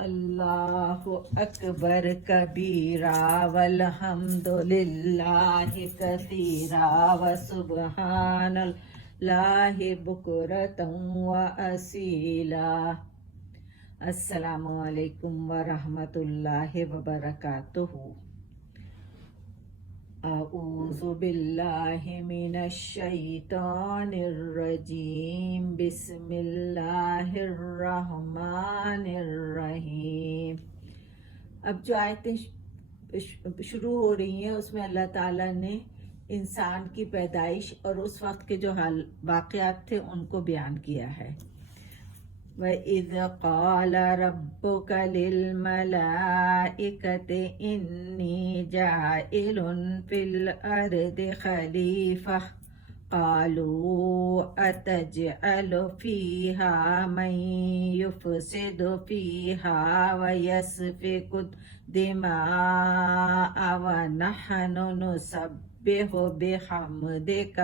اللہ اکبر کبیرہ والحمدللہ کثیرہ وسبحان اللہ بکرۃ واصیلا۔ السلام علیکم ورحمۃ اللہ وبرکاتہ۔ اعوذ باللہ من الشیطان الرجیم، بسم اللہ الرحمن الرحیم۔ اب جو آیتیں شروع ہو رہی ہیں اس میں اللہ تعالیٰ نے انسان کی پیدائش اور اس وقت کے جو واقعات تھے ان کو بیان کیا ہے۔ وَإِذْ قَالَ رَبُّكَ لِلْمَلَائِكَةِ إِنِّي جَاعِلٌ فِي الْأَرْضِ خَلِيفَةً قَالُوا أَتَجْعَلُ فِيهَا مَن يُفْسِدُ فِيهَا وَيَسْفِكُ الدِّمَاءَ وَنَحْنُ نُسَبِّحُ بِحَمْدِكَ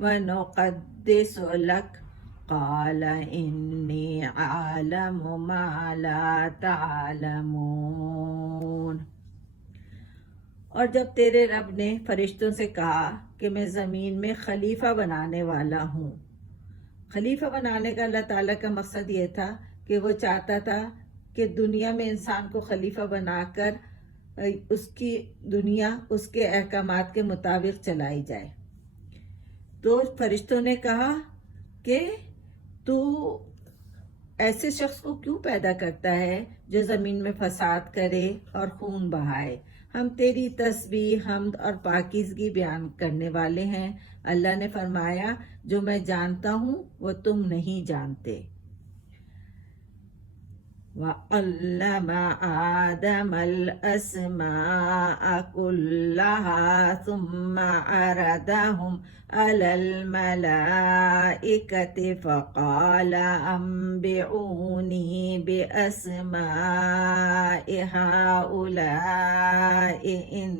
وَنُقَدِّسُ لَكَ قال انی اعلم ما لا تعلمون۔ اور جب تیرے رب نے فرشتوں سے کہا کہ میں زمین میں خلیفہ بنانے والا ہوں۔ خلیفہ بنانے کا اللہ تعالیٰ کا مقصد یہ تھا کہ وہ چاہتا تھا کہ دنیا میں انسان کو خلیفہ بنا کر اس کی دنیا اس کے احکامات کے مطابق چلائی جائے۔ تو فرشتوں نے کہا کہ تو ایسے شخص کو کیوں پیدا کرتا ہے جو زمین میں فساد کرے اور خون بہائے؟ ہم تیری تسبیح، حمد اور پاکیزگی بیان کرنے والے ہیں۔ اللہ نے فرمایا جو میں جانتا ہوں وہ تم نہیں جانتے۔ وَعَلَّمَ آدَمَ الْأَسْمَاءَ كُلَّهَا ثُمَّ عَرَضَهُمْ عَلَى الْمَلَائِكَةِ فَقَالَ أَنبِئُونِي بِأَسْمَاءِ هَؤُلَاءِ إِن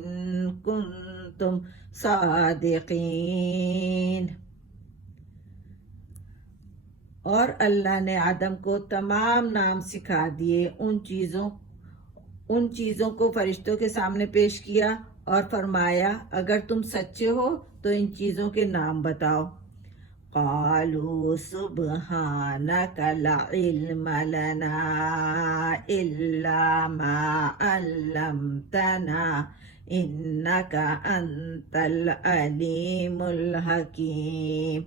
كُنتُمْ صَادِقِينَ۔ اور اللہ نے آدم کو تمام نام سکھا دیے، ان چیزوں کو فرشتوں کے سامنے پیش کیا اور فرمایا اگر تم سچے ہو تو ان چیزوں کے نام بتاؤ۔ قالوا سبحانک لا علم لنا الا ما علمتنا انک انت العلیم الحکیم۔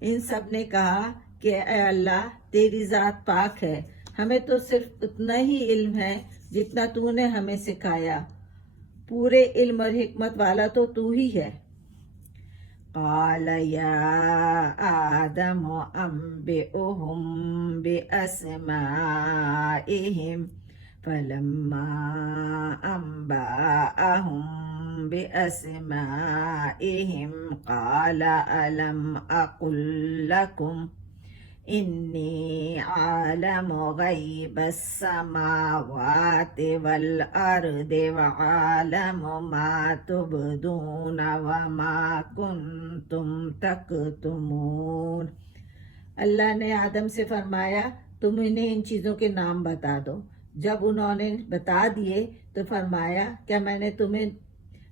ان سب نے کہا کہ اے اللہ تیری ذات پاک ہے، ہمیں تو صرف اتنا ہی علم ہے جتنا تو نے ہمیں سکھایا، پورے علم اور حکمت والا تو تو ہی ہے۔ قال یا آدم انبئهم بأسمائهم فلما انبأهم بأسمائهم قال ألم أقل لكم انی عالم غیب السماوات والارض وعالم ما تبدون وما کنتم تکتمون۔ اللہ نے آدم سے فرمایا تم انہیں ان چیزوں کے نام بتا دو۔ جب انہوں نے بتا دیے تو فرمایا کیا میں نے تمہیں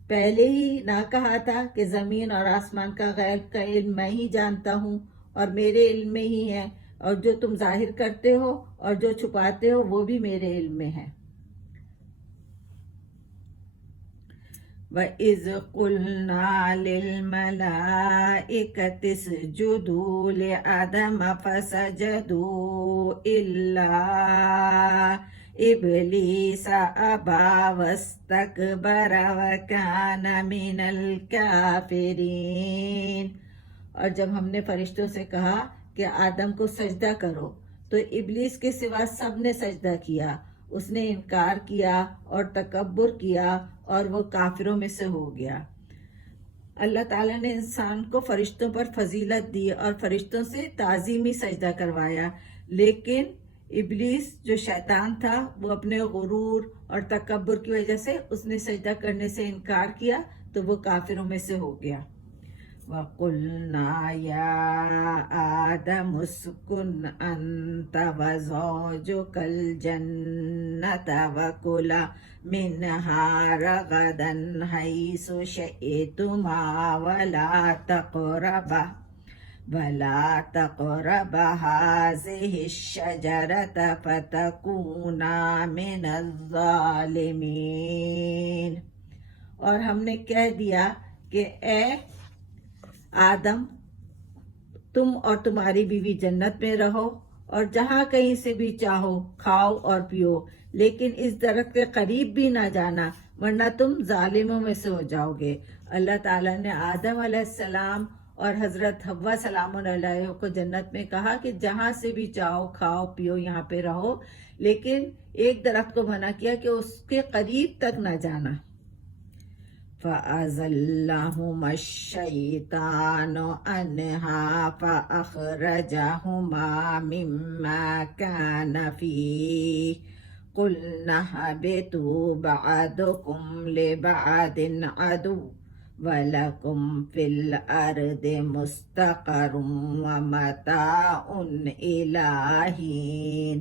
پہلے ہی نہ کہا تھا کہ زمین اور آسمان کا غیب کا علم میں ہی جانتا ہوں اور میرے علم میں ہی ہے، اور جو تم ظاہر کرتے ہو اور جو چھپاتے ہو وہ بھی میرے علم میں ہے۔ وَإِذْ قُلْنَا لِلْمَلَائِكَةِ اسْجُدُوا لِآدَمَ فَسَجَدُوا إِلَّا إِبْلِيسَ أَبَى وَاسْتَكْبَرَ وَكَانَ مِنَ الْكَافِرِينَ۔ اور جب ہم نے فرشتوں سے کہا کہ آدم کو سجدہ کرو تو ابلیس کے سوا سب نے سجدہ کیا، اس نے انکار کیا اور تکبر کیا اور وہ کافروں میں سے ہو گیا۔ اللہ تعالیٰ نے انسان کو فرشتوں پر فضیلت دی اور فرشتوں سے تعظیمی سجدہ کروایا، لیکن ابلیس جو شیطان تھا وہ اپنے غرور اور تکبر کی وجہ سے اس نے سجدہ کرنے سے انکار کیا تو وہ کافروں میں سے ہو گیا۔ وَقُلْنَا يَا آدَمُ اسْكُنْ أَنْتَ وَزَوْجُكَ الْجَنَّةَ وَكُلَا مِنْهَا رَغَدًا حَيْثُ شِئْتُمَا وَلَا تقربا هذه الشجرة فتكونا من الظالمين۔ اور ہم نے کہہ دیا کہ اے آدم، تم اور تمہاری بیوی جنت میں رہو اور جہاں کہیں سے بھی چاہو کھاؤ اور پیو، لیکن اس درخت کے قریب بھی نہ جانا ورنہ تم ظالموں میں سے ہو جاؤ گے۔ اللہ تعالیٰ نے آدم علیہ السلام اور حضرت حوا سلام علیہ کو جنت میں کہا کہ جہاں سے بھی چاہو کھاؤ پیو، یہاں پہ رہو، لیکن ایک درخت کو منع کیا کہ اس کے قریب تک نہ جانا۔ فَأَزَلَّهُمَا الشَّيْطَانُ عَنْهَا فَأَخْرَجَهُمَا مِمَّا كَانَ فِيهِ قُلْنَا اهْبِطُوا بَعْضُكُمْ لِبَعْضٍ عَدُوٌّ وَلَكُمْ فِي الْأَرْضِ مُسْتَقَرٌّ وَمَتَاعٌ إِلَىٰ حِينٍ۔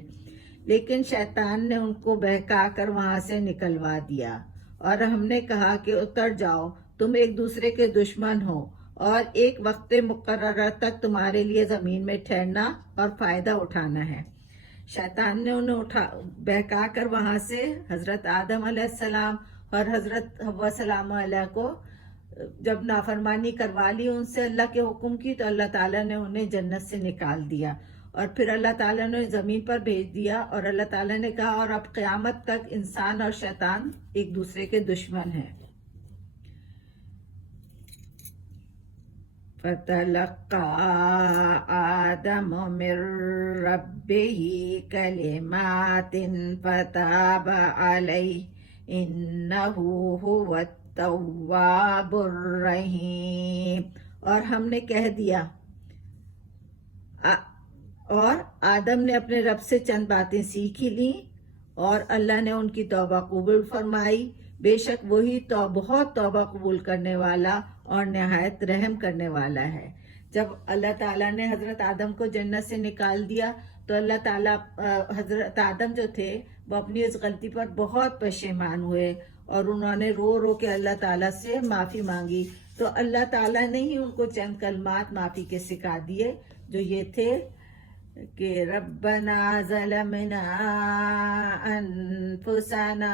لیکن شیطان نے ان کو بہکا کر وہاں سے نکلوا دیا اور ہم نے کہا کہ اتر جاؤ، تم ایک دوسرے کے دشمن ہو اور ایک وقت مقررہ تک تمہارے لیے زمین میں ٹھہرنا اور فائدہ اٹھانا ہے۔ شیطان نے انہیں بہکا کر وہاں سے حضرت آدم علیہ السلام اور حضرت حوا سلام علیہ کو جب نافرمانی کروا لی ان سے اللہ کے حکم کی، تو اللہ تعالیٰ نے انہیں جنت سے نکال دیا اور پھر اللہ تعالیٰ نے زمین پر بھیج دیا، اور اللہ تعالیٰ نے کہا اور اب قیامت تک انسان اور شیطان ایک دوسرے کے دشمن ہیں۔ فَتَلَقَّى آدَمُ مِن رَّبِّهِ كَلِمَاتٍ فَتَابَ عَلَيْهِ إِنَّهُ هُوَ التَّوَّابُ الرَّحِيمُ۔ اور ہم نے کہہ دیا، اور آدم نے اپنے رب سے چند باتیں سیکھ لیں اور اللہ نے ان کی توبہ قبول فرمائی، بے شک وہی بہت توبہ قبول کرنے والا اور نہایت رحم کرنے والا ہے۔ جب اللہ تعالیٰ نے حضرت آدم کو جنت سے نکال دیا تو اللہ تعالیٰ حضرت آدم جو تھے وہ اپنی اس غلطی پر بہت پشیمان ہوئے اور انہوں نے رو رو کے اللہ تعالیٰ سے معافی مانگی، تو اللہ تعالیٰ نے ہی ان کو چند کلمات معافی کے سکھا دیے، جو یہ تھے کہ ربنا ظلمنا انفسنا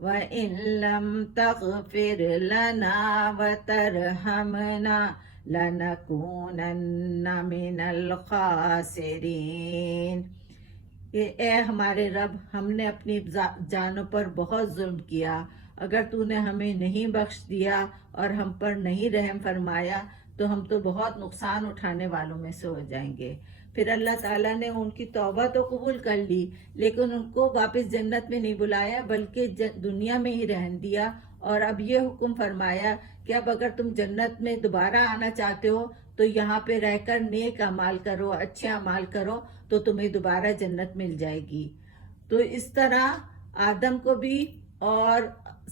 وَإِن لَّمْ تَغْفِرْ لَنَا وَتَرْحَمْنَا لَنَكُونَنَّ مِنَ الْخَاسِرِينَ۔ کہ اے ہمارے رب، ہم نے اپنی جانوں پر بہت ظلم کیا، اگر تو نے ہمیں نہیں بخش دیا اور ہم پر نہیں رحم فرمایا تو ہم تو بہت نقصان اٹھانے والوں میں سے ہو جائیں گے۔ پھر اللہ تعالیٰ نے ان کی توبہ تو قبول کر لی، لیکن ان کو واپس جنت میں نہیں بلایا بلکہ دنیا میں ہی رہن دیا، اور اب یہ حکم فرمایا کہ اب اگر تم جنت میں دوبارہ آنا چاہتے ہو تو یہاں پہ رہ کر نیک اعمال کرو، اچھے اعمال کرو تو تمہیں دوبارہ جنت مل جائے گی۔ تو اس طرح آدم کو بھی اور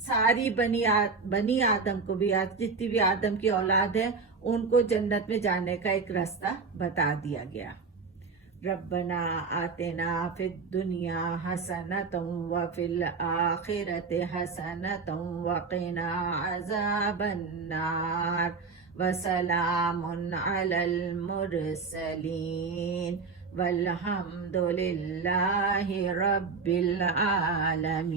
ساری بنی آدم کو بھی، جتنی بھی آدم کی اولاد ہے، ان کو جنت میں جانے کا ایک راستہ بتا دیا گیا۔ ربنا آتنا فی الدنیا حسنۃ وفی الآخرۃ حسنۃ وقنا عذاب النار وسلام علی المرسلین والحمد للہ رب العالمین۔